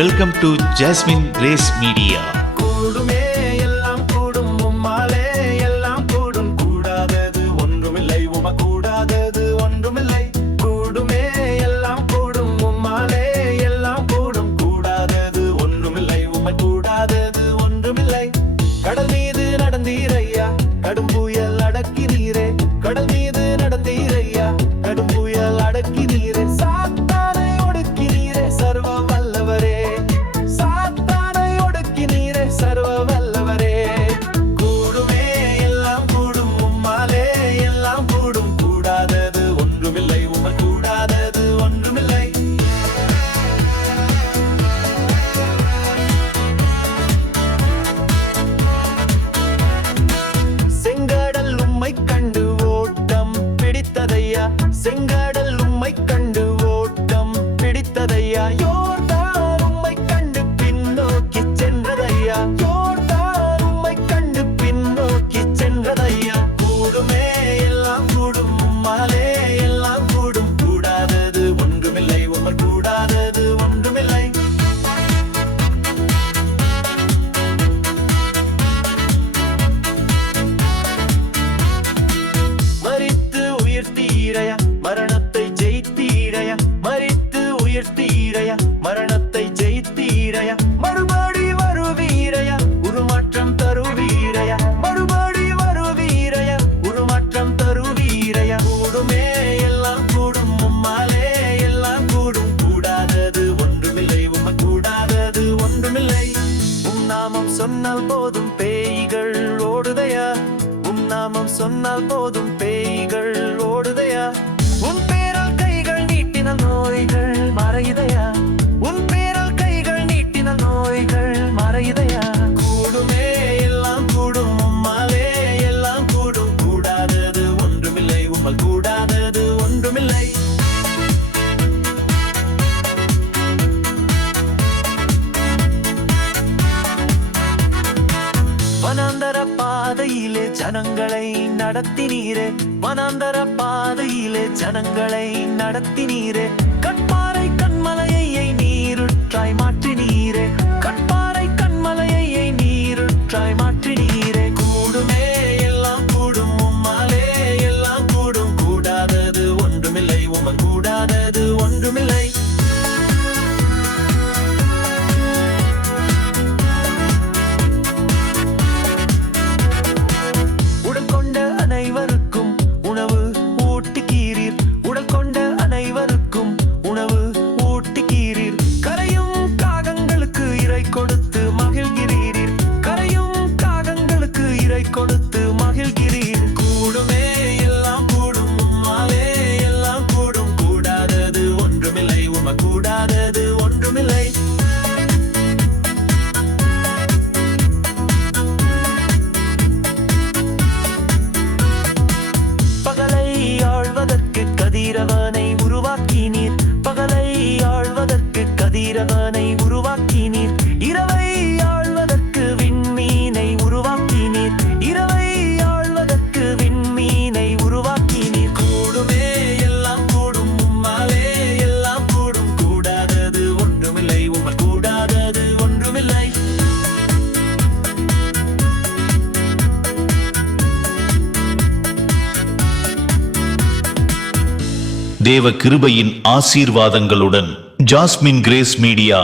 Welcome to Jasmine Grace media. கூடுமே எல்லாம் கூடும் உம்மாலே எல்லாம் கூடும் கூடாதது ஒன்றுமில்லை உம கூடாதது ஒன்றுமில்லை. கூடுமே எல்லாம் கூடும் உம்மாலே எல்லாம் கூடும் கூடாதது ஒன்றுமில்லை உம கூடாதது ஒன்றுமில்லை. கடல் மீது நடந்தீரையா கடும் புயல் அடக்கினீரே. கடல் மீது நடந்தீரையா கடும் புயல் அடக்கினீரே. சாத்தானை ஒடுக்கினீரே சர்வ வல்லவரே. சாத்தானை ஒடுக்கினீரே சர்வ வல்லவரே. கூடுமே எல்லாம் கூடும் உம்மாலே எல்லாம் கூடும் கூடாதது ஒன்றுமில்லை உம கூடாதது ஒன்றுமில்லை. செங்கடல் உம்மை கண்டு ஓட்டம் பிடித்ததையா. செங்கடல் உம்மை கண்டு ஓட்டம் பிடித்ததையா. யோர்தான் உம்மை கண்டு பின்னோக்கி சென்றதையா. யோர்தான் உம்மை கண்டு பின்னோக்கி சென்றதையா. கூடுமே எல்லாம் கூடும் உம்மாலே எல்லாம் கூடும் கூடாதது ஒன்றுமில்லை உம கூடாதது ஒன்றுமில்லை. மரித்து உயிர்த்தீரையா மரணத்தை ஜெயித்தீரையா. மரித்து உயிர்த்தீரையா மரணத்தை ஜெயித்தீரையா. மறுபடி வருவீரையா உருமாற்றம் தருவீரையா. மறுபடி வருவீரையா உருமாற்றம் தருவீரையா. கூடுமே எல்லாம் கூடும் உம்மாலே எல்லாம் கூடும் கூடாதது ஒன்றுமில்லை உம கூடாதது ஒன்றுமில்லை. உம் நாமம் சொன்னால் போதும் பேய்கள் ஓடுதையா. உம் நாமம் சொன்னால் போதும் பேய்கள் ஓடுதையா. உன் பேரால் கைகள் நீட்டினால் நோய்கள் மறையுதையா. உன் பேரால் கைகள் நீட்டினால் நோய்கள் மறையுதையா. கூடுமே எல்லாம் கூடும் உம்மாலே எல்லாம் கூடும் கூடாதது ஒன்றுமில்லை உம்மால் கூடாதது ஒன்றுமில்லை. வனாந்தர பாதையிலே ஜனங்களை நடத்தினீரே. வனாந்தர பாதையிலே ஜனங்களை நடத்தினீரே. கட்பாறை கண்மலையை நீருற்றாய் மாற்றினீரே. கட்பாறை கண்மலையை நீருற்றாய் மாற்றினீரே. கூடுமே எல்லாம் கூடும் உம்மாலே எல்லாம் கூடும் கூடாதது ஒன்றுமில்லை உம கூடாதது ஒன்றுமில்லை. உடல் கொண்ட அனைவருக்கும் உணவு ஊட்டுகிறீர். உடல் கொண்ட அனைவருக்கும் உணவு ஊட்டுகிறீர். கரையும் காகங்களுக்கு இரை கொடுத்து மகிழ்கிறீர். கரையும் காகங்களுக்கு இரை கொடுத்து மகிழ்கிறீர். கூடுமே எல்லாம் கூடும் உம்மாலே எல்லாம் கூடும் கூடாதது ஒன்றுமில்லை உம கூடாதது ஒன்றுமில்லை. பகலை ஆழ்வதற்கு கதிரவனை உருவாக்கினீர். பகலை ஆழ்வதற்கு கதிரவனை உருவாக்கினீர். இரவை ஆழ்வதற்கு விண்மீனை உருவாக்கினீர். இரவை ஆழ்வதற்கு விண்மீனை உருவாக்கினீர். கூடுமே எல்லாம் கூடும் உம்மாலே எல்லாம் கூடும் கூடாதது ஒன்றுமில்லை உம கூடாதது ஒன்றுமில்லை. தேவ கிருபையின் ஆசீர்வாதங்களுடன் ஜாஸ்மின் கிரேஸ் மீடியா